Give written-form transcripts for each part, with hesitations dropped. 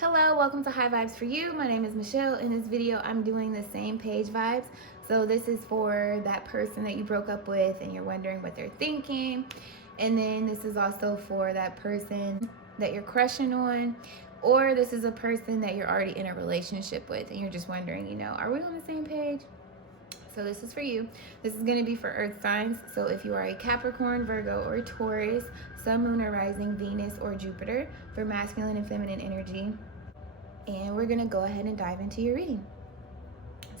Hello, welcome to High Vibes for You. My name is Michelle. In this video, I'm doing the same page vibes. So this is for that person that you broke up with and you're wondering what they're thinking. And then this is also for that person that you're crushing on, or this is a person that you're already in a relationship with and you're just wondering, are we on the same page? So this is for you. This is going to be for earth signs. So if you are a Capricorn, Virgo, or Taurus, Sun, Moon, or Rising, Venus, or Jupiter, for masculine and feminine energy. And we're going to go ahead and dive into your reading.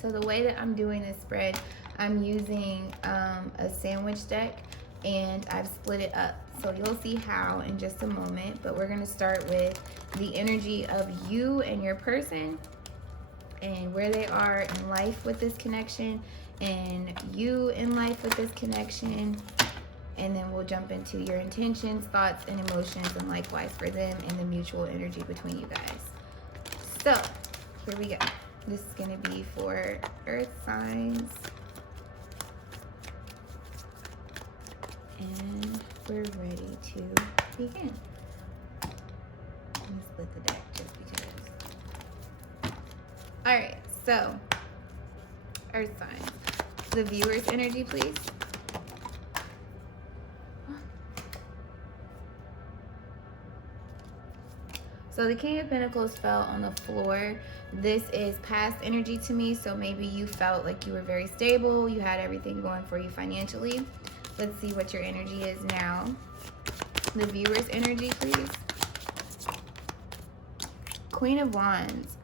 So the way that I'm doing this spread, I'm using a sandwich deck, and I've split it up. So you'll see how in just a moment, but we're going to start with the energy of you and your person and where they are in life with this connection, and you in life with this connection, and then we'll jump into your intentions, thoughts, and emotions, and likewise for them, and the mutual energy between you guys. So here we go. This is going to be for earth signs, and we're ready to begin. Let me split the deck just because. All right, so earth signs, the viewer's energy, please. So the King of Pentacles fell on the floor. This is past energy to me, so maybe you felt like you were very stable, you had everything going for you financially. Let's see what your energy is now. The viewer's energy, please. Queen of Wands.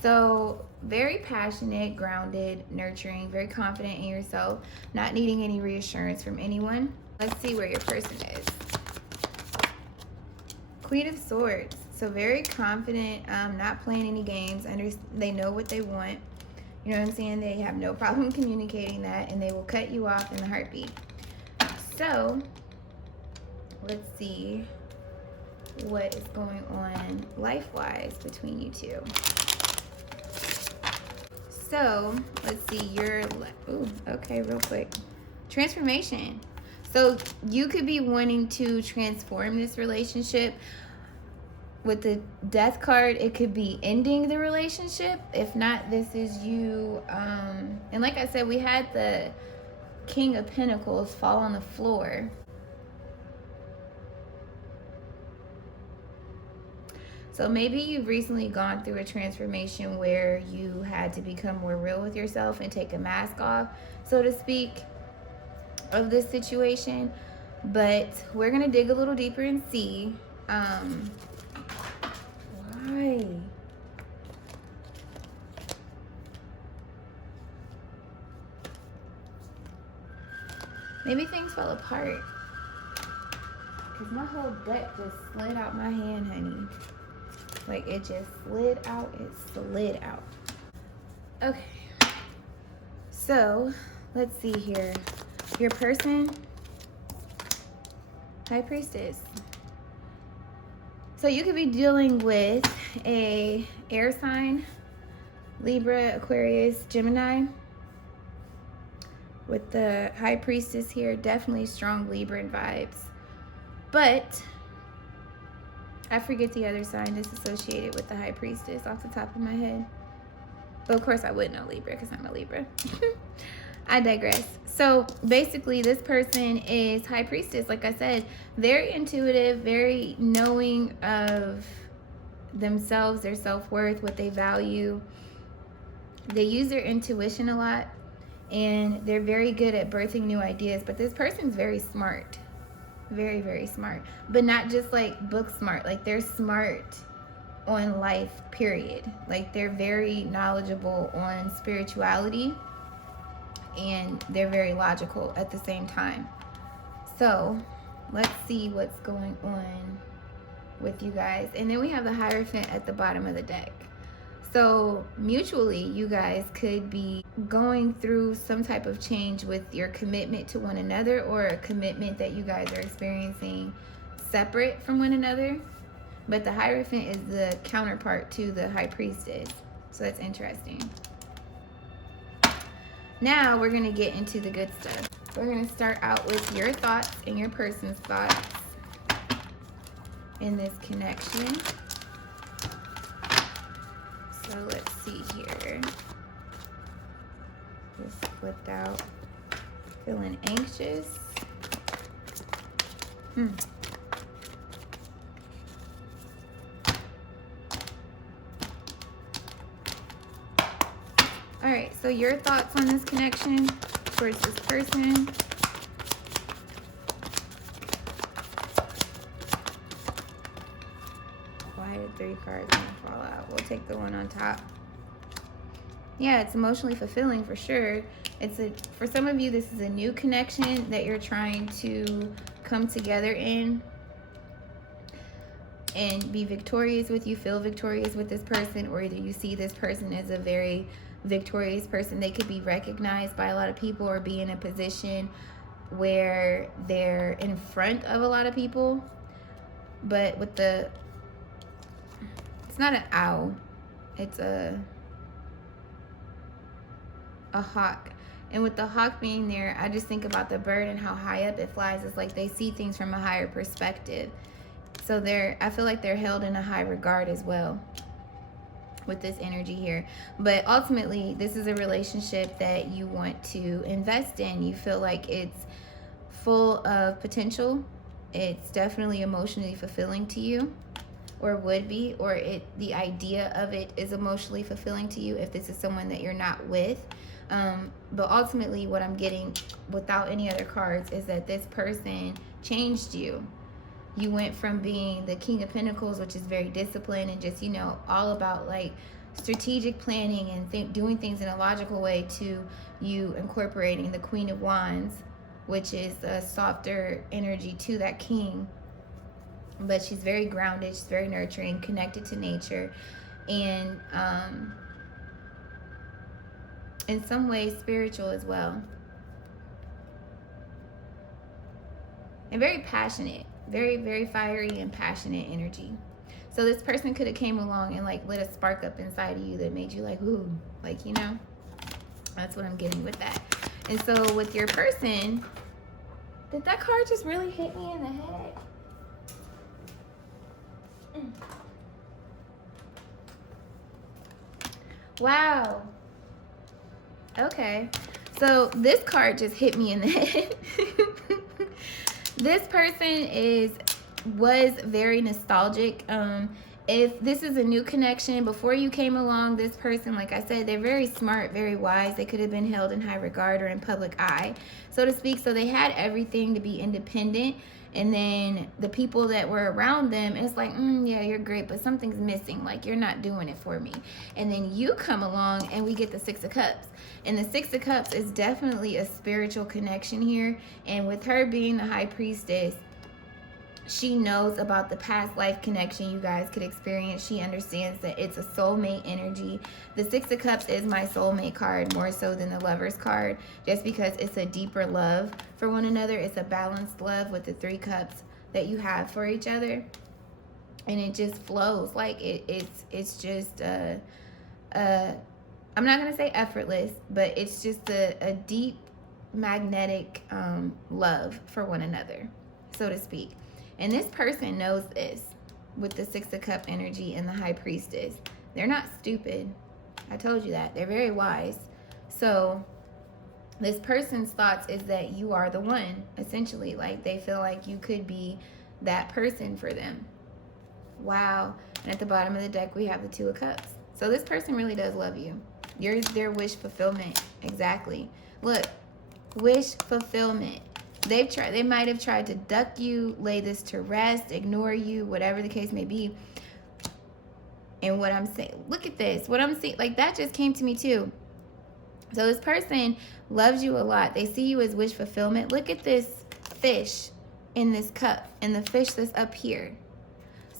So very passionate, grounded, nurturing, very confident in yourself, not needing any reassurance from anyone. Let's see where your person is. Queen of Swords. So very confident, not playing any games. They know what they want. You know what I'm saying? They have no problem communicating that, and they will cut you off in a heartbeat. So let's see what is going on life-wise between you two. So let's see okay, real quick. Transformation. So you could be wanting to transform this relationship. With the death card, it could be ending the relationship. If not, this is you. And like I said, we had the King of Pentacles fall on the floor. So maybe you've recently gone through a transformation where you had to become more real with yourself and take a mask off, so to speak, of this situation. But we're going to dig a little deeper and see. Why? Maybe things fell apart. Because my whole deck just slid out my hand, honey. Like, it just slid out. It slid out. Okay. So, let's see here. Your person, High Priestess. So you could be dealing with a air sign, Libra, Aquarius, Gemini. With the High Priestess here, definitely strong Libra vibes. But I forget the other sign that's associated with the High Priestess off the top of my head. But of course I would know Libra because I'm a Libra. I digress. So basically this person is High Priestess, like I said, very intuitive, very knowing of themselves, their self-worth, what they value. They use their intuition a lot, and they're very good at birthing new ideas. But this person's very smart, very, very smart, but not just like book smart. Like, they're smart on life, period. Like, they're very knowledgeable on spirituality, and they're very logical at the same time. So let's see what's going on with you guys. And then we have the Hierophant at the bottom of the deck. So mutually, you guys could be going through some type of change with your commitment to one another, or a commitment that you guys are experiencing separate from one another. But the Hierophant is the counterpart to the High Priestess. So that's interesting. Now we're going to get into the good stuff. We're going to start out with your thoughts and your person's thoughts in this connection. flipped out. Feeling anxious. All right, so your thoughts on this connection towards this person. Why did 3 cards gonna fall out? We'll take the one on top. Yeah, it's emotionally fulfilling for sure. For some of you, this is a new connection that you're trying to come together in and be victorious with. You feel victorious with this person, or either you see this person as a very victorious person. They could be recognized by a lot of people or be in a position where they're in front of a lot of people. But with it's not an owl, it's a hawk. And with the hawk being there, I just think about the bird and how high up it flies. It's like they see things from a higher perspective. So I feel like they're held in a high regard as well with this energy here. But ultimately, this is a relationship that you want to invest in. You feel like it's full of potential. It's definitely emotionally fulfilling to you, or would be, or the idea of it is emotionally fulfilling to you if this is someone that you're not with. But ultimately, what I'm getting without any other cards is that this person changed you. You went from being the King of Pentacles, which is very disciplined and just, all about like strategic planning and doing things in a logical way, to you incorporating the Queen of Wands, which is a softer energy to that king. But she's very grounded, she's very nurturing, connected to nature, and in some ways spiritual as well. And very passionate, very, very fiery and passionate energy. So this person could have came along and like lit a spark up inside of you that made you like, ooh, like, that's what I'm getting with that. And so with your person, did that card just really hit me in the head? Wow. Okay. So this card just hit me in the head. This person was very nostalgic. If this is a new connection, before you came along, this person, like I said, they're very smart, very wise. They could have been held in high regard or in public eye, so to speak. So they had everything to be independent. And then the people that were around them, it's like, yeah, you're great, but something's missing. Like, you're not doing it for me. And then you come along and we get the 6 of Cups. And the 6 of Cups is definitely a spiritual connection here. And with her being the High Priestess, she knows about the past life connection you guys could experience. She understands that it's a soulmate energy. The 6 of Cups is my soulmate card more so than the Lover's card, just because it's a deeper love for one another. It's a balanced love with the 3 cups that you have for each other. And it just flows. Like it's just I'm not going to say effortless, but it's just a deep magnetic love for one another, so to speak. And this person knows this with the 6 of Cups energy and the High Priestess. They're not stupid. I told you that. They're very wise. So this person's thoughts is that you are the one, essentially. Like, they feel like you could be that person for them. Wow. And at the bottom of the deck, we have the 2 of Cups. So this person really does love you. You're their wish fulfillment. Exactly. Look, wish fulfillment. They might have tried to duck you, lay this to rest, ignore you, whatever the case may be. And what I'm saying, look at this. What I'm saying, like, that just came to me too. So this person loves you a lot. They see you as wish fulfillment. Look at this fish in this cup and the fish that's up here.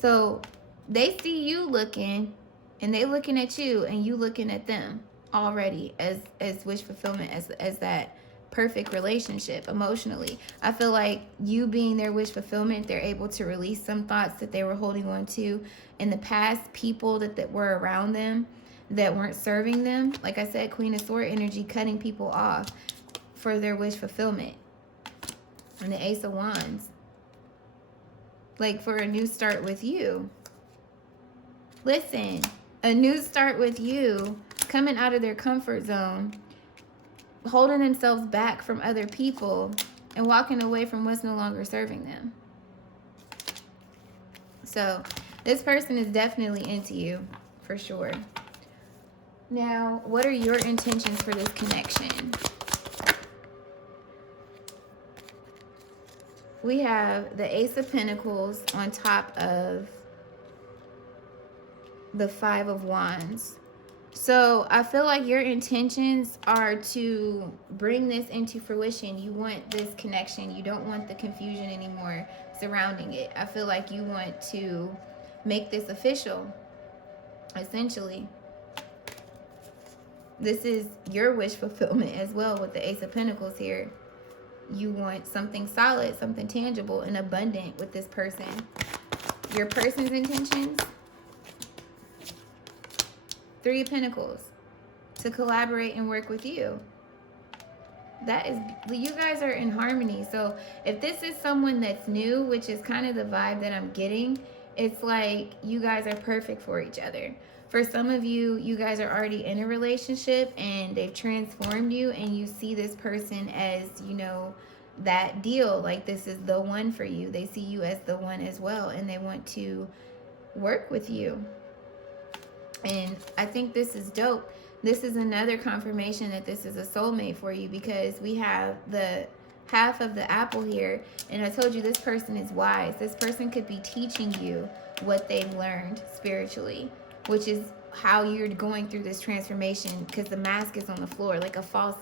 So they see you looking, and they looking at you, and you looking at them already as wish fulfillment, as that perfect relationship emotionally. I feel like you being their wish fulfillment, they're able to release some thoughts that they were holding on to in the past, people that were around them that weren't serving them. Like I said, Queen of Swords energy, cutting people off for their wish fulfillment. And the Ace of Wands, like for a new start with you. Listen, a new start with you, coming out of their comfort zone holding themselves back from other people and walking away from what's no longer serving them. So this person is definitely into you, for sure. Now, what are your intentions for this connection? We have the Ace of Pentacles on top of the Five of Wands. So I feel like your intentions are to bring this into fruition. You want this connection. You don't want the confusion anymore surrounding it. I feel like you want to make this official, essentially. This is your wish fulfillment as well with the Ace of Pentacles here. You want something solid, something tangible and abundant with this person. Your person's intentions. Three of Pentacles. To collaborate and work with you. That is, you guys are in harmony. So if this is someone that's new, which is kind of the vibe that I'm getting, it's like you guys are perfect for each other. For some of you, you guys are already in a relationship and they've transformed you and you see this person as, you know, that deal. Like this is the one for you. They see you as the one as well and they want to work with you. And I think this is dope. This is another confirmation that this is a soulmate for you because we have the half of the apple here. And I told you this person is wise. This person could be teaching you what they've learned spiritually, which is how you're going through this transformation because the mask is on the floor, like a false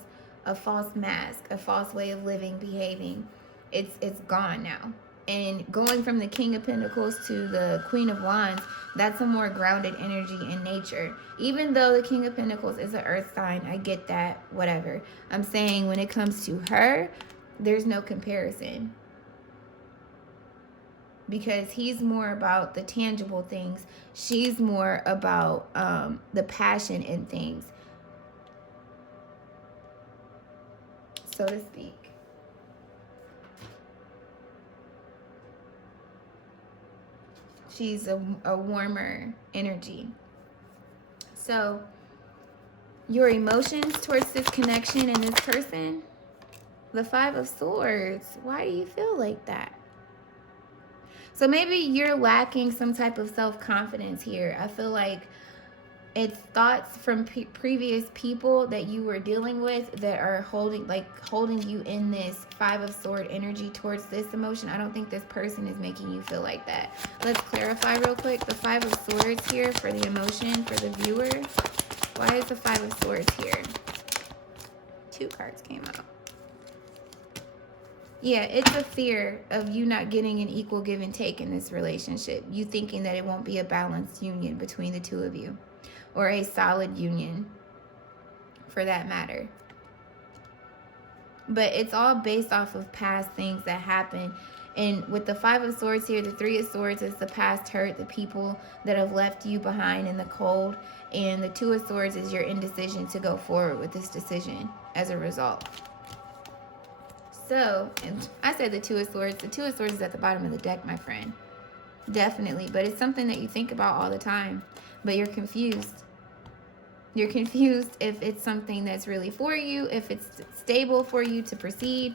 mask, a false way of living, behaving. It's gone now. And going from the King of Pentacles to the Queen of Wands, that's a more grounded energy in nature. Even though the King of Pentacles is an earth sign, I get that, whatever. I'm saying when it comes to her, there's no comparison. Because he's more about the tangible things. She's more about the passion in things, so to speak. She's a warmer energy. So your emotions towards this connection and this person, the Five of Swords, why do you feel like that? So maybe you're lacking some type of self-confidence here. I feel like it's thoughts from previous people that you were dealing with that are holding you in this Five of Sword energy towards this emotion. I don't think this person is making you feel like that. Let's clarify real quick. The Five of Swords here for the emotion, for the viewer. Why is the Five of Swords here? Two cards came out. Yeah, it's a fear of you not getting an equal give and take in this relationship. You thinking that it won't be a balanced union between the two of you. Or a solid union, for that matter. But it's all based off of past things that happened. And with the Five of Swords here, the Three of Swords is the past hurt, the people that have left you behind in the cold. And the Two of Swords is your indecision to go forward with this decision as a result. So, and I said the Two of Swords. The Two of Swords is at the bottom of the deck, my friend. Definitely. But it's something that you think about all the time. But you're confused. You're confused if it's something that's really for you, if it's stable for you to proceed,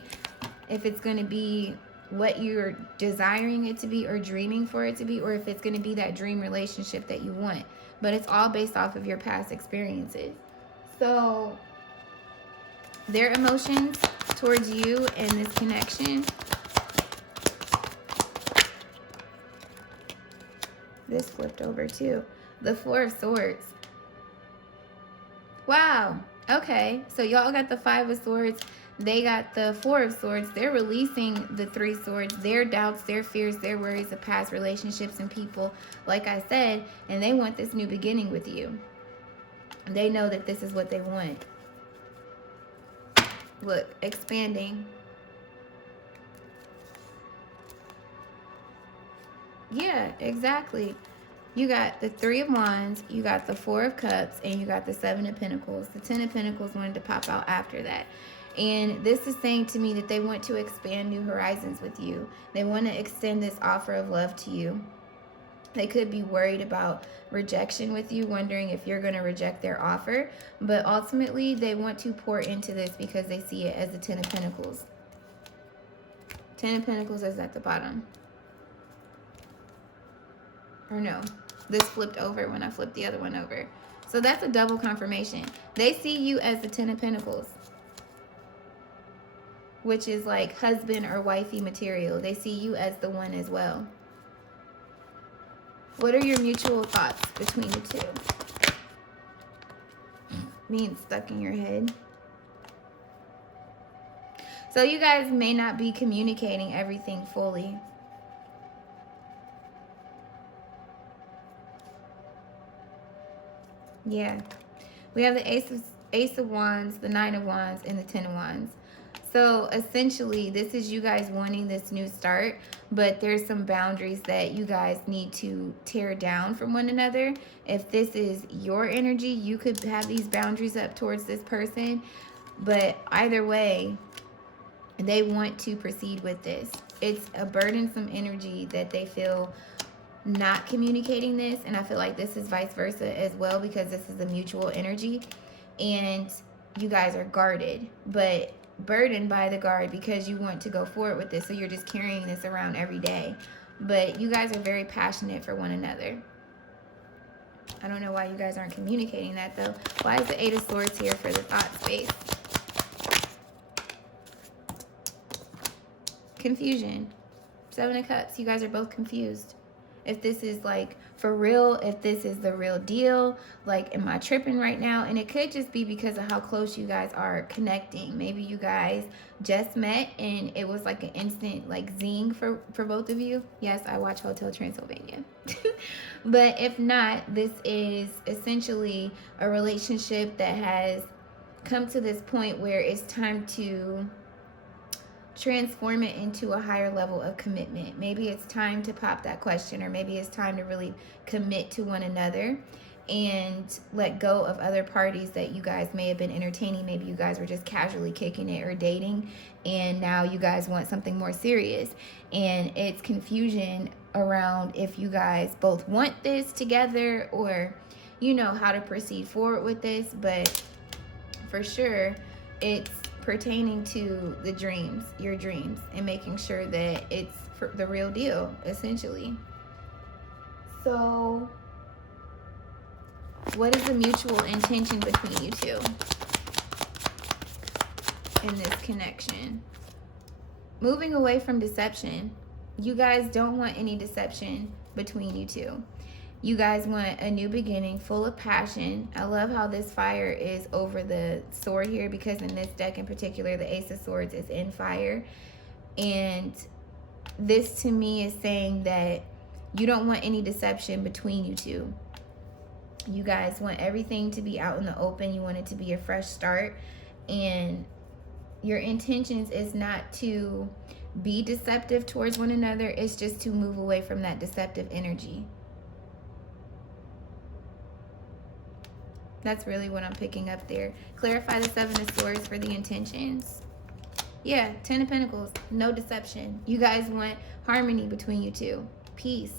if it's going to be what you're desiring it to be or dreaming for it to be, or if it's going to be that dream relationship that you want. But it's all based off of your past experiences. So their emotions towards you and this connection. This flipped over too. The Four of Swords. Wow. Okay. So y'all got the Five of Swords. They got the Four of Swords. They're releasing the Three Swords. Their doubts, their fears, their worries of past relationships and people, like I said. And they want this new beginning with you. They know that this is what they want. Look, expanding. Yeah, exactly. You got the Three of Wands, you got the Four of Cups, and you got the Seven of Pentacles. The Ten of Pentacles wanted to pop out after that. And this is saying to me that they want to expand new horizons with you. They want to extend this offer of love to you. They could be worried about rejection with you, wondering if you're going to reject their offer. But ultimately, they want to pour into this because they see it as the Ten of Pentacles. Ten of Pentacles is at the bottom. Or no, this flipped over when I flipped the other one over. So that's a double confirmation. They see you as the Ten of Pentacles, which is like husband or wifey material. They see you as the one as well. What are your mutual thoughts between the two? Being stuck in your head. So you guys may not be communicating everything fully. Yeah. We have the Ace of Wands, the Nine of Wands, and the Ten of Wands. So essentially, this is you guys wanting this new start, but there's some boundaries that you guys need to tear down from one another. If this is your energy, you could have these boundaries up towards this person, but either way, they want to proceed with this. It's a burdensome energy that they feel not communicating this, and I feel like this is vice versa as well, because this is a mutual energy, and you guys are guarded, but burdened by the guard because you want to go forward with this, so you're just carrying this around every day. But you guys are very passionate for one another. I don't know why you guys aren't communicating that though. Why is the Eight of Swords here for the thought space? Confusion. Seven of Cups. You guys are both confused. If this is like for real, if this is the real deal, like, am I tripping right now? And it could just be because of how close you guys are connecting. Maybe you guys just met and it was like an instant like zing for both of you. Yes, I watch Hotel Transylvania. But if not, this is essentially a relationship that has come to this point where it's time to transform it into a higher level of commitment. Maybe it's time to pop that question, or maybe it's time to really commit to one another and let go of other parties that you guys may have been entertaining. Maybe you guys were just casually kicking it or dating, and now you guys want something more serious, and it's confusion around if you guys both want this together, or you know how to proceed forward with this. But for sure, it's pertaining to the dreams, your dreams, and making sure that it's for the real deal, essentially. So what is the mutual intention between you two in this connection? Moving away from deception. You guys don't want any deception between you two. You guys want a new beginning, full of passion. I love how this fire is over the sword here, because in this deck in particular, the Ace of Swords is in fire. And this to me is saying that you don't want any deception between you two. You guys want everything to be out in the open. You want it to be a fresh start. And your intentions is not to be deceptive towards one another. It's just to move away from that deceptive energy. That's really what I'm picking up there. Clarify the Seven of Swords for the intentions. Yeah, Ten of Pentacles. No deception. You guys want harmony between you two. Peace.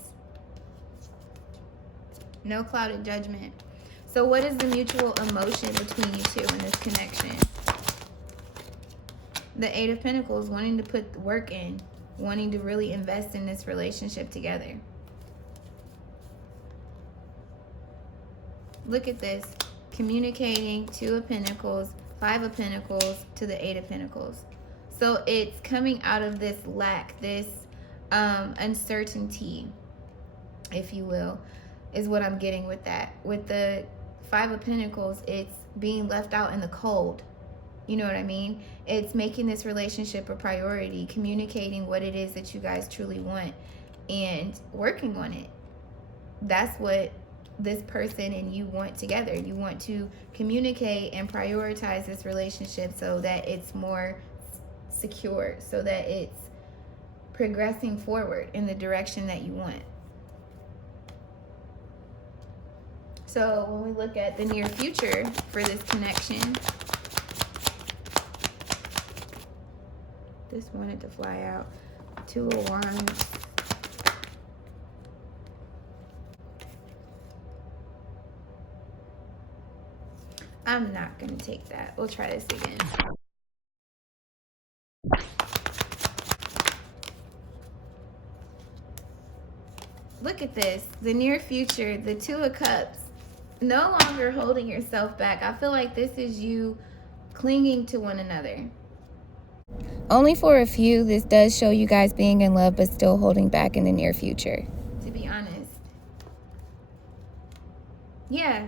No clouded judgment. So what is the mutual emotion between you two in this connection? The Eight of Pentacles, wanting to put work in. Wanting to really invest in this relationship together. Look at this. Communicating, Two of Pentacles, Five of Pentacles to the Eight of Pentacles. So it's coming out of this lack, this uncertainty, if you will, is what I'm getting with that. With the Five of Pentacles, it's being left out in the cold. You know what I mean? It's making this relationship a priority, communicating what it is that you guys truly want, and working on it. That's what this person and you want together. You want to communicate and prioritize this relationship so that it's more secure, so that it's progressing forward in the direction that you want. So when we look at the near future for this connection, this wanted to fly out. Two of Wands. I'm not going to take that. We'll try this again. Look at this. The near future, the Two of Cups. No longer holding yourself back. I feel like this is you clinging to one another. Only for a few, this does show you guys being in love, but still holding back in the near future. To be honest. Yeah.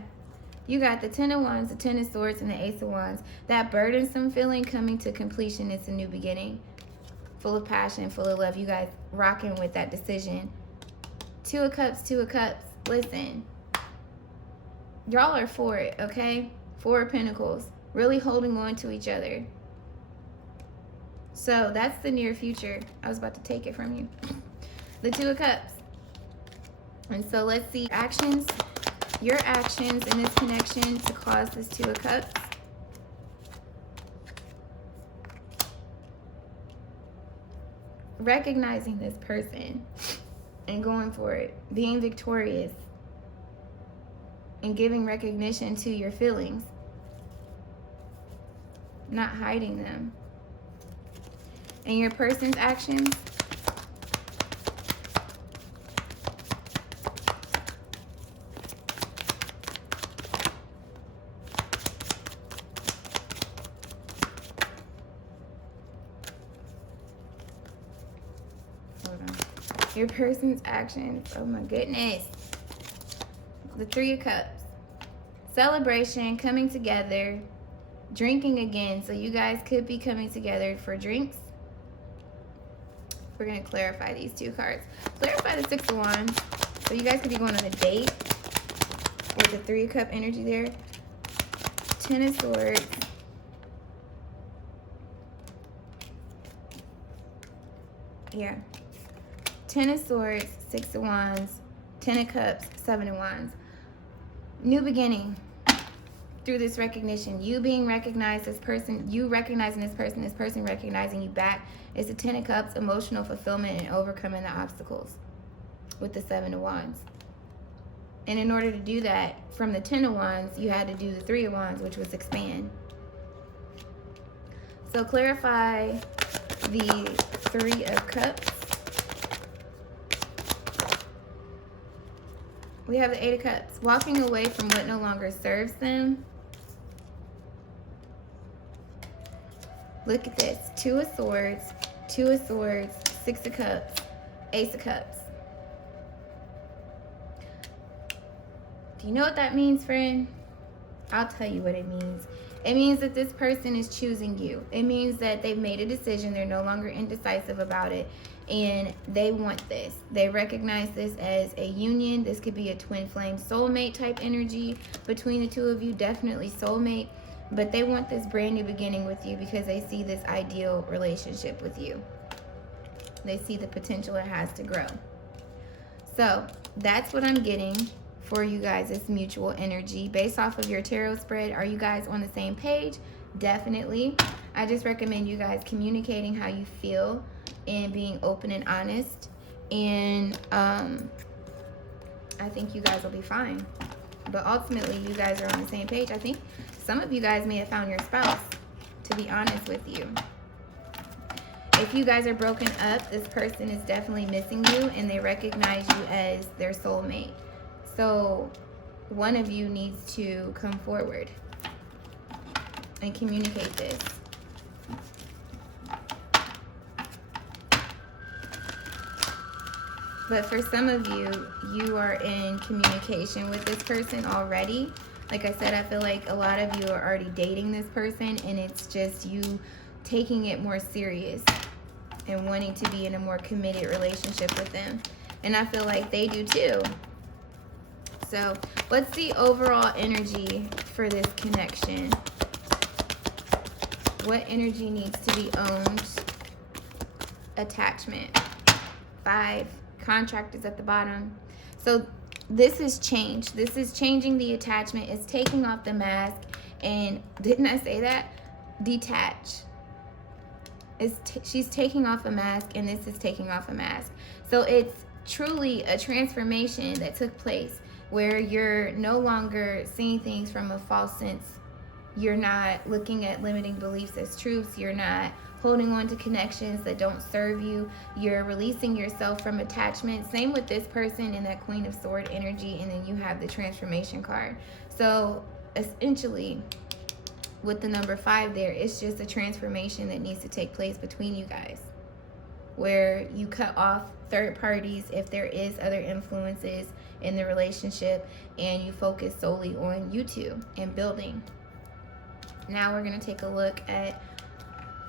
You got the Ten of Wands, the Ten of Swords, and the Ace of Wands. That burdensome feeling coming to completion. It's a new beginning. Full of passion, full of love. You guys rocking with that decision. Two of Cups, Two of Cups. Listen. Y'all are for it, okay? Four of Pentacles. Really holding on to each other. So that's the near future. I was about to take it from you. The Two of Cups. And so let's see actions. Your actions in this connection to cause this Two of Cups. Recognizing this person and going for it. Being victorious. And giving recognition to your feelings. Not hiding them. And your person's actions. Hold on. Your person's actions. Oh my goodness. The Three of Cups. Celebration, coming together, drinking again. So you guys could be coming together for drinks. We're going to clarify these two cards. Clarify the Six of Wands. So you guys could be going on a date with the Three of Cup energy there. Ten of Swords. Yeah. Ten of Swords, Six of Wands, Ten of Cups, Seven of Wands. New beginning through this recognition. You being recognized, this person, you recognizing this person recognizing you back. It's the Ten of Cups, emotional fulfillment and overcoming the obstacles with the Seven of Wands. And in order to do that, from the Ten of Wands, you had to do the Three of Wands, which was expand. So clarify the Three of Cups. We have the Eight of Cups. Walking away from what no longer serves them. Look at this. Two of Swords, Two of Swords, Six of Cups, Ace of Cups. Do you know what that means, friend? I'll tell you what it means. It means that this person is choosing you. It means that they've made a decision. They're no longer indecisive about it. And they want this. They recognize this as a union. This could be a twin flame soulmate type energy between the two of you. Definitely soulmate. But they want this brand new beginning with you because they see this ideal relationship with you. They see the potential it has to grow. So that's what I'm getting for you guys, this mutual energy. Based off of your tarot spread, are you guys on the same page? Definitely. I just recommend you guys communicating how you feel and being open and honest. And I think you guys will be fine. But ultimately, you guys are on the same page. I think some of you guys may have found your spouse, to be honest with you. If you guys are broken up, this person is definitely missing you and they recognize you as their soulmate. So one of you needs to come forward and communicate this. But for some of you, you are in communication with this person already. Like I said, I feel like a lot of you are already dating this person and it's just you taking it more serious and wanting to be in a more committed relationship with them. And I feel like they do too. So what's the overall energy for this connection? What energy needs to be owned? Attachment. 5. Contract is at the bottom. So this is change. This is changing the attachment. It's taking off the mask. And didn't I say that? Detach. She's taking off a mask and this is taking off a mask. So it's truly a transformation that took place where you're no longer seeing things from a false sense You're not looking at limiting beliefs as truths. You're not holding on to connections that don't serve you. You're releasing yourself from attachment. Same with this person in that Queen of Sword energy, and then you have the transformation card. So essentially, with the number 5 there, it's just a transformation that needs to take place between you guys, where you cut off third parties if there is other influences in the relationship, and you focus solely on you two and building. Now we're going to take a look at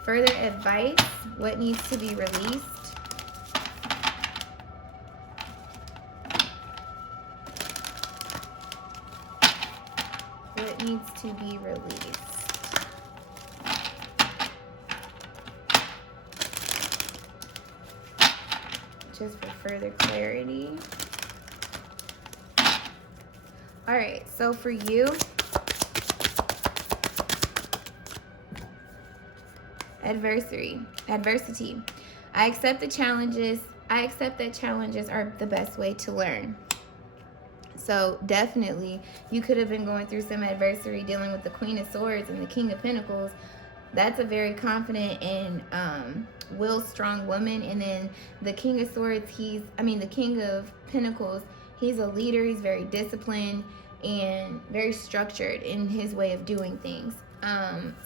further advice, what needs to be released. What needs to be released? Just for further clarity. All right, so for you, adversity. I accept the challenges. I accept that challenges are the best way to learn. So definitely, you could have been going through some adversity dealing with the Queen of Swords and the King of Pentacles. That's a very confident and will-strong woman. And then the King of Swords, the King of Pentacles, he's a leader. He's very disciplined and very structured in his way of doing things.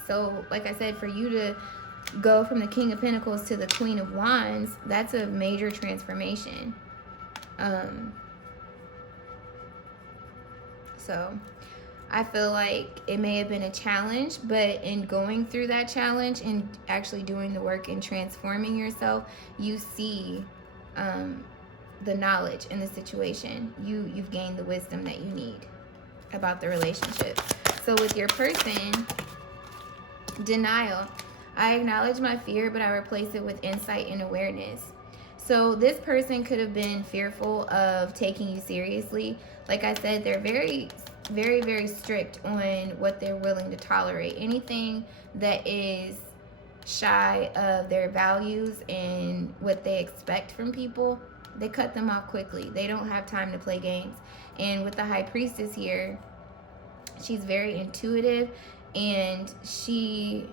So like I said, for you to go from the King of Pentacles to the Queen of Wands, that's a major transformation. So I feel like it may have been a challenge, but in going through that challenge and actually doing the work and transforming yourself, you see the knowledge in the situation. You've gained the wisdom that you need about the relationship. So with your person, denial. I acknowledge my fear, but I replace it with insight and awareness. So this person could have been fearful of taking you seriously. Like I said, they're very, very, very strict on what they're willing to tolerate. Anything that is shy of their values and what they expect from people, they cut them off quickly. They don't have time to play games. And with the High Priestess here, she's very intuitive, and she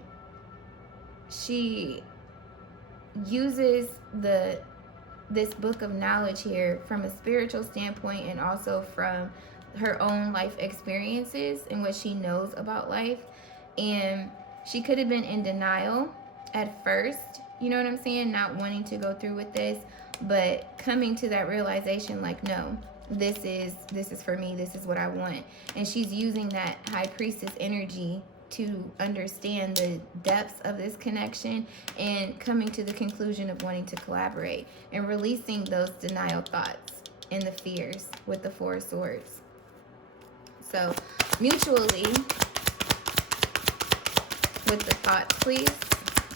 uses this book of knowledge here from a spiritual standpoint, and also from her own life experiences and what she knows about life. And she could have been in denial at first, you know what I'm saying, not wanting to go through with this, but coming to that realization, like, no, this is for me, this is what I want. And she's using that High Priestess energy to understand the depths of this connection and coming to the conclusion of wanting to collaborate and releasing those denial thoughts and the fears with the Four of Swords. So mutually, with the thoughts, please,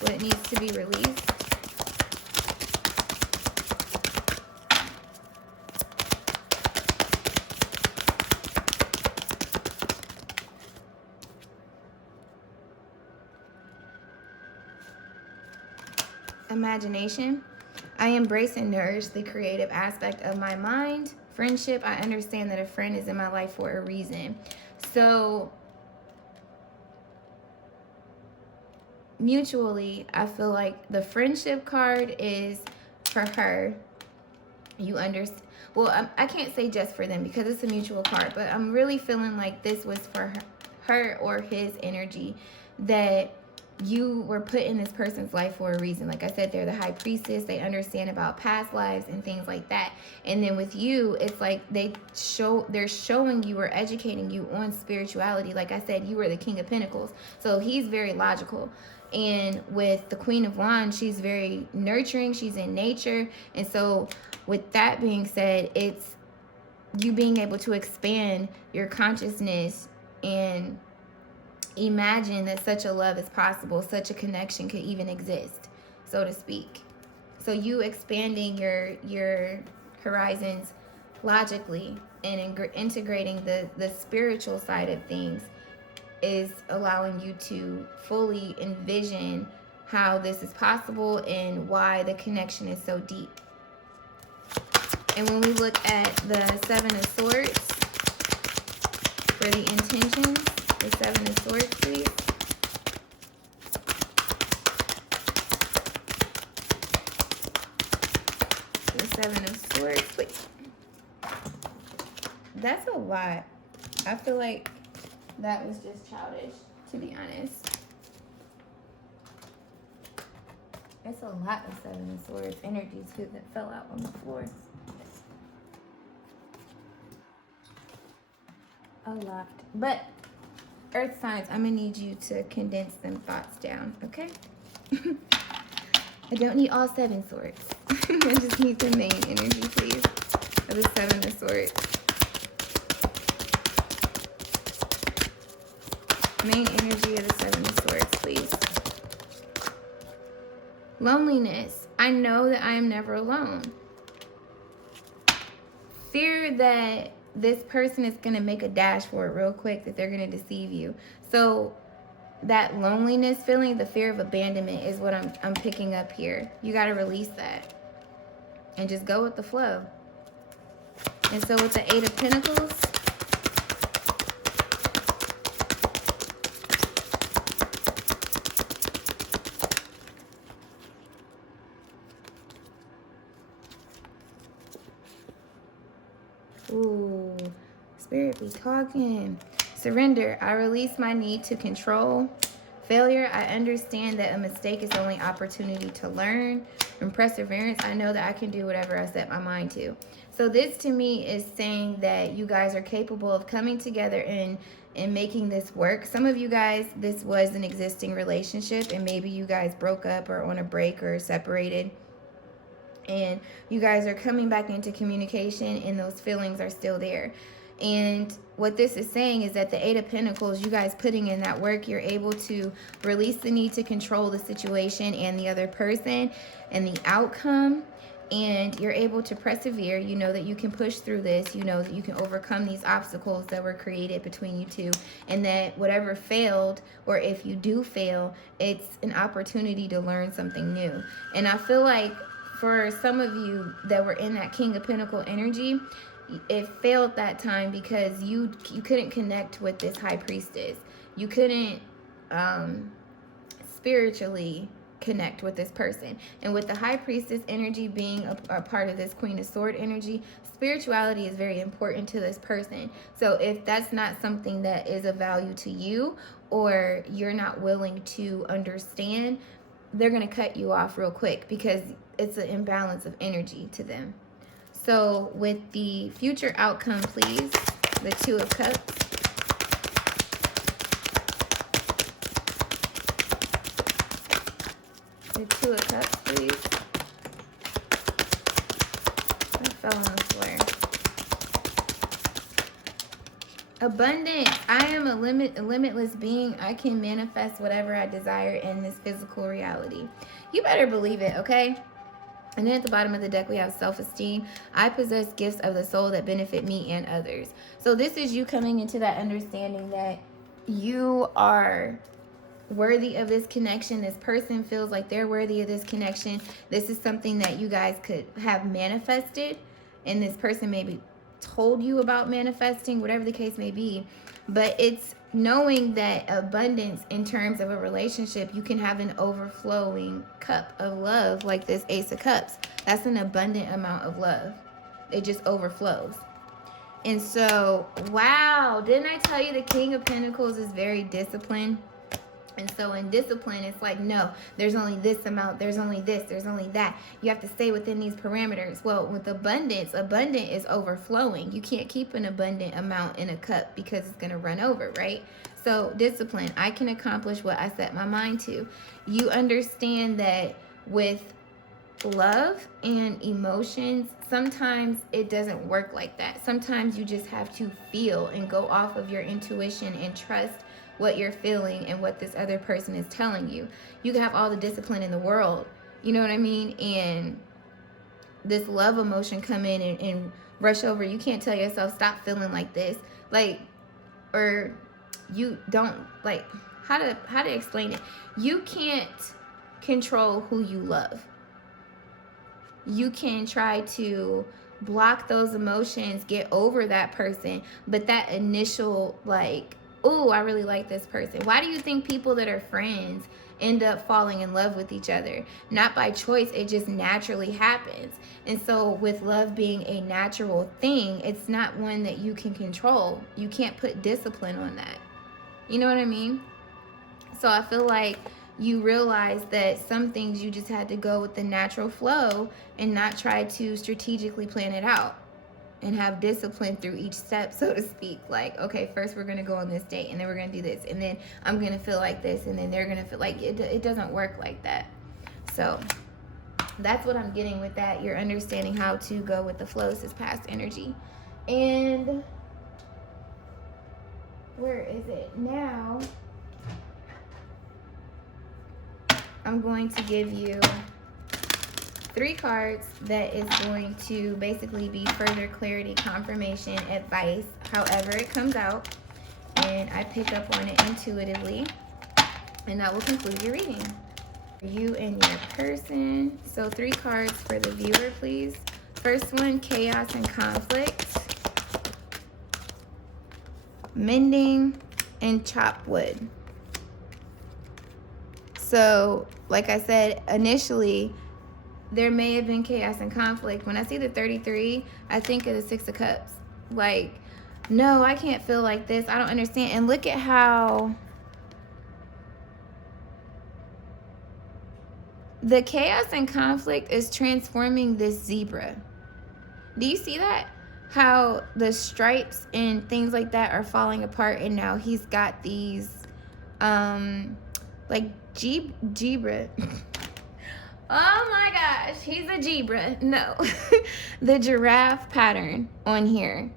what needs to be released. Imagination. I embrace and nourish the creative aspect of my mind. Friendship. I understand that a friend is in my life for a reason. So mutually, I feel like the friendship card is for her. You understand. Well, I can't say just for them because it's a mutual card, but I'm really feeling like this was for her or his energy, that you were put in this person's life for a reason. Like I said, they're the High Priestess. They understand about past lives and things like that. And then with you, it's like they're showing you or educating you on spirituality. Like I said, you were the King of Pentacles, so he's very logical. And with the Queen of Wands, she's very nurturing. She's in nature. And so with that being said, it's you being able to expand your consciousness and imagine that such a love is possible, such a connection could even exist, so to speak. So you expanding your horizons logically and integrating the spiritual side of things is allowing you to fully envision how this is possible and why the connection is so deep. And when we look at the Seven of Swords for the intentions, The 7 of Swords, please. The 7 of Swords, please. That's a lot. I feel like that was just childish, to be honest. It's a lot of 7 of Swords energy too that fell out on the floor. A lot. But Earth signs, I'm gonna need you to condense them thoughts down, okay? I don't need all 7 swords. I just need the main energy, please, of the 7 of Swords. Main energy of the 7 of Swords, please. Loneliness. I know that I am never alone. Fear that this person is going to make a dash for it real quick, that they're going to deceive you. So that loneliness feeling, the fear of abandonment is what I'm picking up here. You got to release that and just go with the flow. And so with the 8 of Pentacles, ooh, Spirit be talking. Surrender. I release my need to control. Failure. I understand that a mistake is the only opportunity to learn. And perseverance. I know that I can do whatever I set my mind to. So this to me is saying that you guys are capable of coming together and making this work. Some of you guys, this was an existing relationship and maybe you guys broke up or on a break or separated. And you guys are coming back into communication and those feelings are still there. And what this is saying is that the 8 of Pentacles, you guys putting in that work, you're able to release the need to control the situation and the other person and the outcome. And you're able to persevere. You know that you can push through this. You know that you can overcome these obstacles that were created between you two. And that whatever failed, or if you do fail, it's an opportunity to learn something new. And I feel like for some of you that were in that King of Pentacle energy, it failed that time because you couldn't connect with this High Priestess. You couldn't spiritually connect with this person. And with the High Priestess energy being a part of this Queen of Sword energy, spirituality is very important to this person. So if that's not something that is of value to you, or you're not willing to understand, they're going to cut you off real quick because it's an imbalance of energy to them. So with the future outcome, please, the 2 of Cups. The 2 of Cups, please. I fell on the floor. Abundance. I am a limitless being. I can manifest whatever I desire in this physical reality. You better believe it, okay? And then at the bottom of the deck, we have self-esteem. I possess gifts of the soul that benefit me and others. So this is you coming into that understanding that you are worthy of this connection. This person feels like they're worthy of this connection. This is something that you guys could have manifested. And this person maybe told you about manifesting, whatever the case may be. But it's knowing that abundance in terms of a relationship, you can have an overflowing cup of love like this Ace of Cups. That's an abundant amount of love. It just overflows. And so, wow, didn't I tell you the King of Pentacles is very disciplined? And so in discipline, it's like, no, there's only this amount, there's only this, there's only that. You have to stay within these parameters. Well, with abundance, abundant is overflowing. You can't keep an abundant amount in a cup because it's going to run over, right? So discipline, I can accomplish what I set my mind to. You understand that with love and emotions, sometimes it doesn't work like that. Sometimes you just have to feel and go off of your intuition and trust what you're feeling and what this other person is telling you. You can have all the discipline in the world, you know what I mean? And this love emotion come in and rush over. You can't tell yourself, stop feeling like this. Like, or you don't, like, how to explain it? You can't control who you love. You can try to block those emotions, get over that person, but that initial, like, oh, I really like this person. Why do you think people that are friends end up falling in love with each other? Not by choice, it just naturally happens. And so with love being a natural thing, it's not one that you can control. You can't put discipline on that. You know what I mean? So I feel like you realize that some things you just had to go with the natural flow and not try to strategically plan it out and have discipline through each step, so to speak. Like, okay, first we're going to go on this date, and then we're going to do this, and then I'm going to feel like this, and then they're going to feel like it doesn't work like that. So that's what I'm getting with that. You're understanding how to go with the flow. This is past energy. And where is it now? I'm going to give you 3 cards that is going to basically be further clarity, confirmation, advice, however it comes out. And I pick up on it intuitively. And that will conclude your reading. You and your person. So 3 cards for the viewer, please. First one, chaos and conflict. Mending and chop wood. So, like I said, initially, there may have been chaos and conflict. When I see the 33, I think of the 6 of Cups. Like, no, I can't feel like this. I don't understand. And look at how the chaos and conflict is transforming this zebra. Do you see that? How the stripes and things like that are falling apart, and now he's got these, like, zebra. Oh my gosh, he's a zebra. No, the giraffe pattern on here,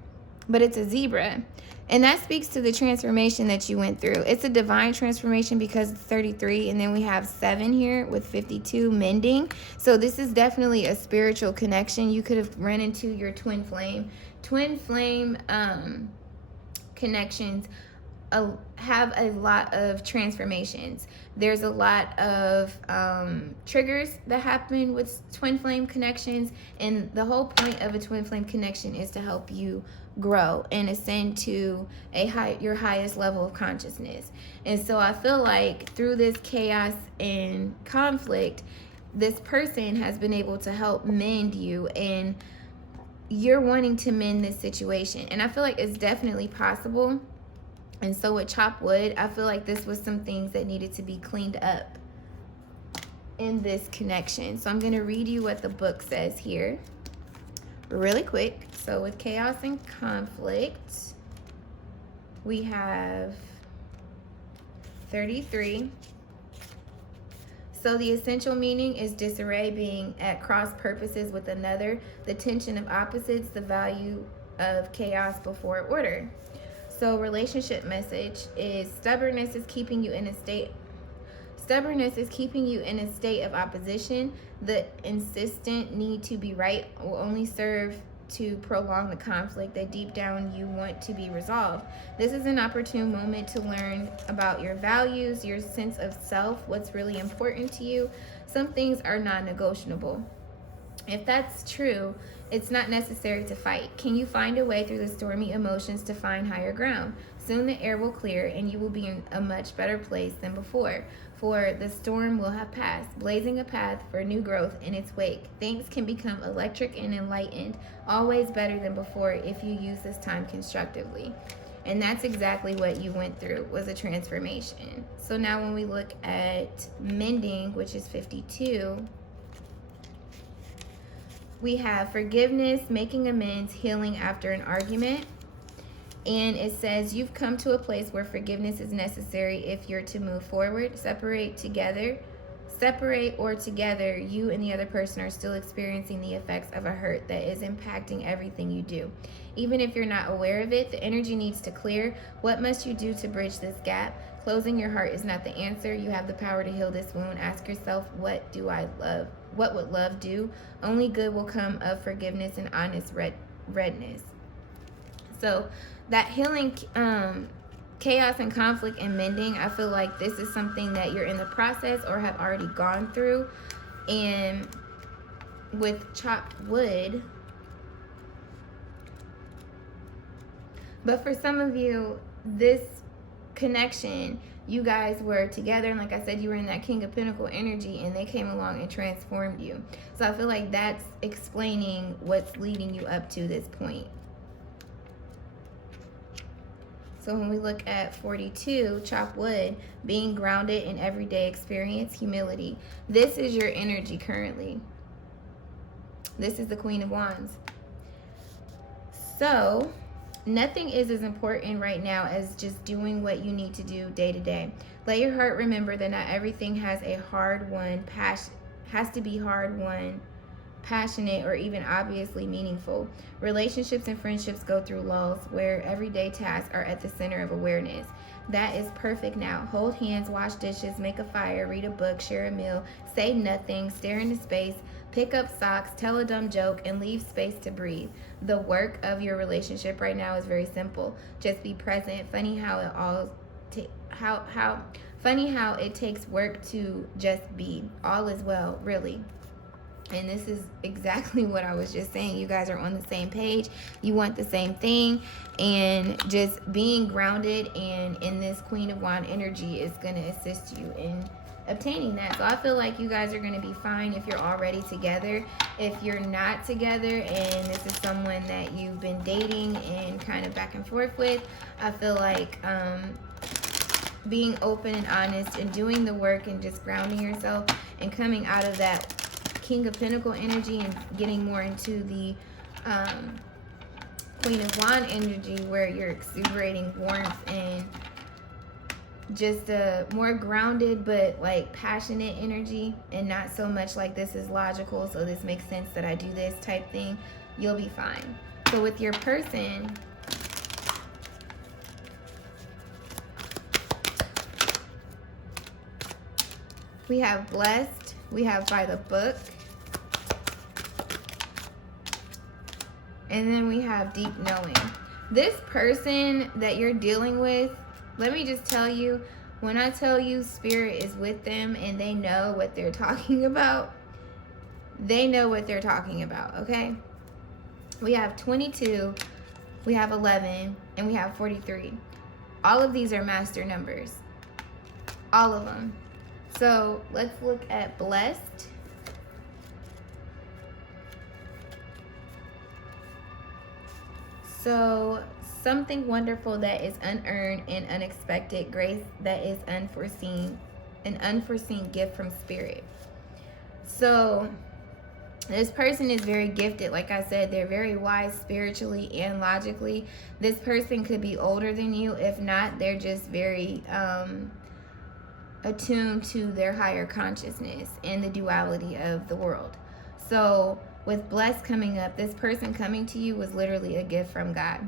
but it's a zebra. And that speaks to the transformation that you went through. It's a divine transformation because it's 33, and then we have 7 here with 52, mending. So this is definitely a spiritual connection. You could have run into your twin flame. Twin flame connections have a lot of transformations. There's a lot of triggers that happen with twin flame connections, and the whole point of a twin flame connection is to help you grow and ascend to your highest level of consciousness. And so I feel like through this chaos and conflict, this person has been able to help mend you, and you're wanting to mend this situation. And I feel like it's definitely possible. And so with chop wood, I feel like this was some things that needed to be cleaned up in this connection. So I'm going to read you what the book says here really quick. So with chaos and conflict, we have 33. So the essential meaning is disarray, being at cross purposes with another, the tension of opposites, the value of chaos before order. So relationship message is stubbornness is keeping you in a state of opposition. The insistent need to be right will only serve to prolong the conflict that deep down you want to be resolved. This is an opportune moment to learn about your values, your sense of self, what's really important to you. Some things are non-negotiable. If that's true, it's not necessary to fight. Can you find a way through the stormy emotions to find higher ground? Soon the air will clear and you will be in a much better place than before, for the storm will have passed, blazing a path for new growth in its wake. Things can become electric and enlightened, always better than before if you use this time constructively. And that's exactly what you went through, was a transformation. So now when we look at mending, which is 52, we have forgiveness, making amends, healing after an argument. And it says you've come to a place where forgiveness is necessary if you're to move forward. Separate or together, you and the other person are still experiencing the effects of a hurt that is impacting everything you do. Even if you're not aware of it, the energy needs to clear. What must you do to bridge this gap? Closing your heart is not the answer. You have the power to heal this wound. Ask yourself, what do I love? What would love do? Only good will come of forgiveness and honest redness. So that healing, chaos and conflict and mending, I feel like this is something that you're in the process or have already gone through. And with chopped wood, but for some of you, this connection, you guys were together, and like I said, you were in that King of Pentacle energy, and they came along and transformed you. So I feel like that's explaining what's leading you up to this point. So when we look at 42, chop wood, being grounded in everyday experience, humility. This is your energy currently. This is the Queen of Wands. So nothing is as important right now as just doing what you need to do day to day. Let your heart remember that not everything has a hard won, has to be hard won, passionate, or even obviously meaningful. Relationships and friendships go through lulls where everyday tasks are at the center of awareness. That is perfect now. Hold hands, wash dishes, make a fire, read a book, share a meal, say nothing, stare into space, pick up socks, tell a dumb joke, and leave space to breathe. The work of your relationship right now is very simple. Just be present. Funny how it all funny how it takes work to just be. All is well, really. And this is exactly what I was just saying. You guys are on the same page. You want the same thing. And just being grounded and in this Queen of Wands energy is going to assist you in obtaining that. So I feel like you guys are going to be fine if you're already together. If you're not together and this is someone that you've been dating and kind of back and forth with, I feel like being open and honest and doing the work and just grounding yourself and coming out of that King of Pentacle energy and getting more into the Queen of Wands energy where you're exuberating warmth and just a more grounded but like passionate energy, and not so much like this is logical, so this makes sense that I do this type thing, you'll be fine. So with your person, we have blessed, we have by the book, and then we have deep knowing. This person that you're dealing with, let me just tell you, when I tell you spirit is with them and they know what they're talking about, they know what they're talking about, okay? We have 22, we have 11, and we have 43. All of these are master numbers. All of them. So let's look at blessed. So something wonderful that is unearned and unexpected, grace that is unforeseen, an unforeseen gift from spirit. So this person is very gifted. Like I said, they're very wise spiritually and logically. This person could be older than you. If not, they're just very attuned to their higher consciousness and the duality of the world. So with blessed coming up, this person coming to you was literally a gift from God.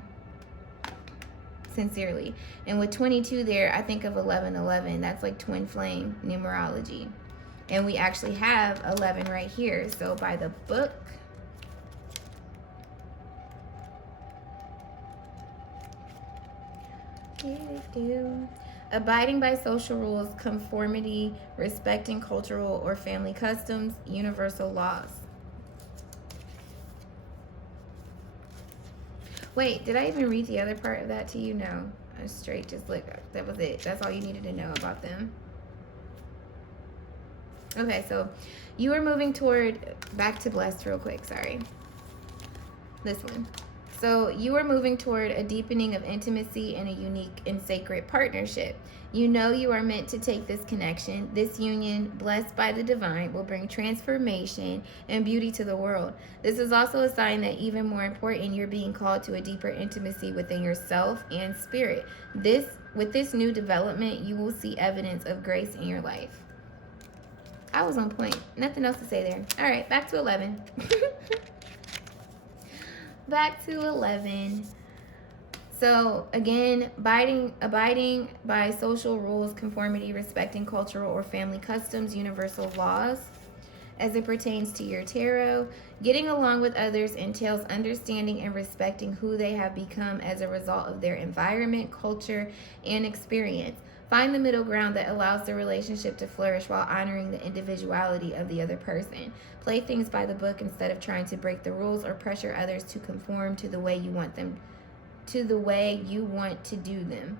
Sincerely. And with 22 there, I think of 1111. That's like twin flame numerology. And we actually have 11 right here. So by the book, abiding by social rules, conformity, respecting cultural or family customs, universal laws. Wait, did I even read the other part of that to you? No. I straight just look. That was it. That's all you needed to know about them. Okay, so you are moving toward, back to blessed real quick, sorry. This one. So you are moving toward a deepening of intimacy and a unique and sacred partnership. You know you are meant to take this connection. This union, blessed by the divine, will bring transformation and beauty to the world. This is also a sign that, even more important, you're being called to a deeper intimacy within yourself and spirit. With this new development, you will see evidence of grace in your life. I was on point. Nothing else to say there. All right, back to 11. Back to 11. So again, abiding by social rules, conformity, respecting cultural or family customs, universal laws. As it pertains to your tarot, getting along with others entails understanding and respecting who they have become as a result of their environment, culture, and experience. Find the middle ground that allows the relationship to flourish while honoring the individuality of the other person. Play things by the book instead of trying to break the rules or pressure others to conform to the way you want them, to the way you want to do them.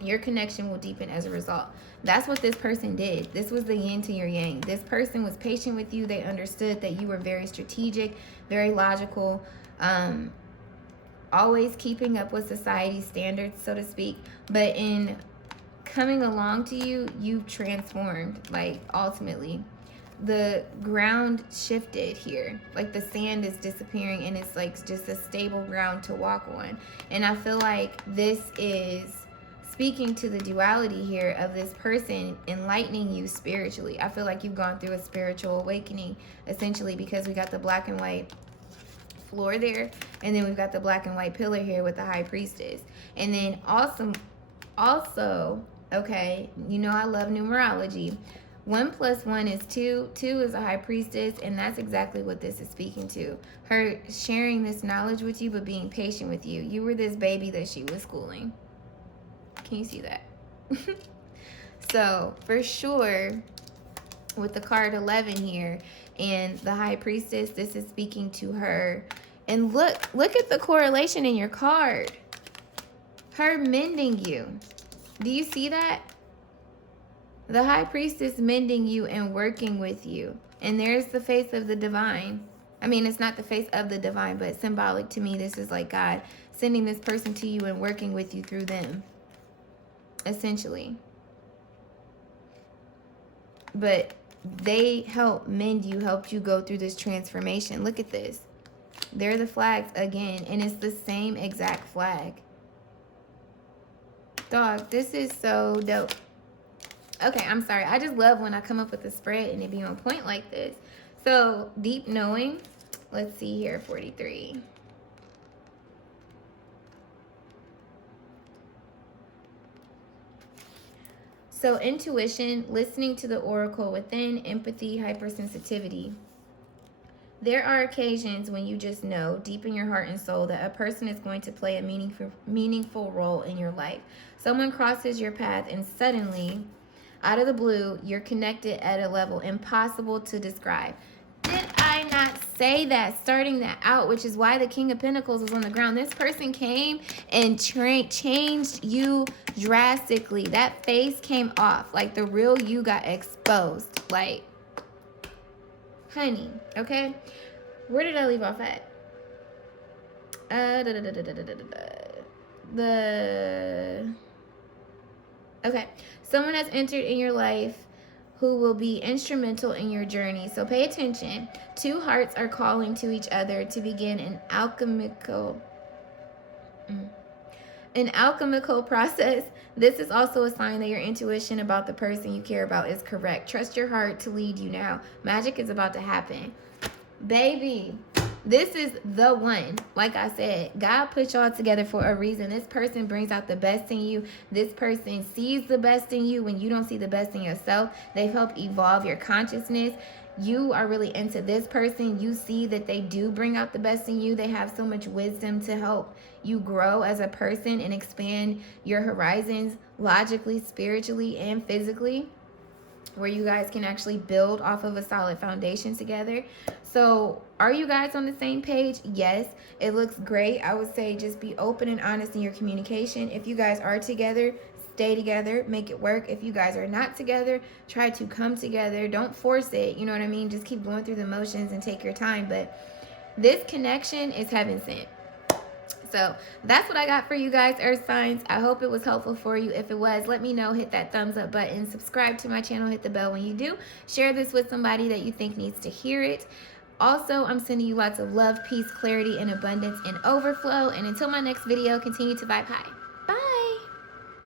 Your connection will deepen as a result. That's what this person did. This was the yin to your yang. This person was patient with you. They understood that you were very strategic, very logical, always keeping up with society's standards, so to speak. But in coming along to you, you've transformed, like, ultimately. The ground shifted here. Like, the sand is disappearing, and it's like just a stable ground to walk on. And I feel like this is speaking to the duality here of this person enlightening you spiritually. I feel like you've gone through a spiritual awakening, essentially, because we got the black and white floor there, and then we've got the black and white pillar here with the high priestess. And then also, okay, you know I love numerology. 1 + 1 is 2. 2 is a high priestess, and that's exactly what this is speaking to. Her sharing this knowledge with you, but being patient with you. You were this baby that she was schooling. Can you see that? So, for sure, with the card 11 here and the high priestess, this is speaking to her. And look at the correlation in your card. Her mending you. Do you see that? The high priestess mending you and working with you. And there's the face of the divine. I mean, it's not the face of the divine, but symbolic to me. This is like God sending this person to you and working with you through them, essentially. But they helped mend you, helped you go through this transformation. Look at this. They're the flags again, and it's the same exact flag. Dog, this is so dope. Okay, I'm sorry. I just love when I come up with a spread and it be on point like this. So, deep knowing. Let's see here, 43. So, intuition, listening to the oracle within, empathy, hypersensitivity. There are occasions when you just know deep in your heart and soul that a person is going to play a meaningful role in your life. Someone crosses your path and suddenly, out of the blue, you're connected at a level impossible to describe. Did I not say that starting that out, which is why the King of Pentacles was on the ground? This person came and changed you drastically. That face came off. Like, the real you got exposed. Like, honey, okay? Where did I leave off at? Okay, someone has entered in your life who will be instrumental in your journey. So pay attention. 2 hearts are calling to each other to begin an alchemical process. This is also a sign that your intuition about the person you care about is correct. Trust your heart to lead you now. Magic is about to happen. Baby, this is the one. Like I said, God put y'all together for a reason. This person brings out the best in you. This person sees the best in you when you don't see the best in yourself. They've helped evolve your consciousness. You are really into this person. You see that they do bring out the best in you. They have so much wisdom to help you grow as a person and expand your horizons logically, spiritually, and physically, where you guys can actually build off of a solid foundation together. So are you guys on the same page? Yes, it looks great. I would say just be open and honest in your communication. If you guys are together, stay together, make it work. If you guys are not together, try to come together. Don't force it. You know what I mean? Just keep going through the motions and take your time. But this connection is heaven sent. So that's what I got for you guys, Earth signs. I hope it was helpful for you. If it was, let me know. Hit that thumbs up button. Subscribe to my channel. Hit the bell when you do. Share this with somebody that you think needs to hear it. Also, I'm sending you lots of love, peace, clarity, and abundance and overflow. And until my next video, continue to vibe high.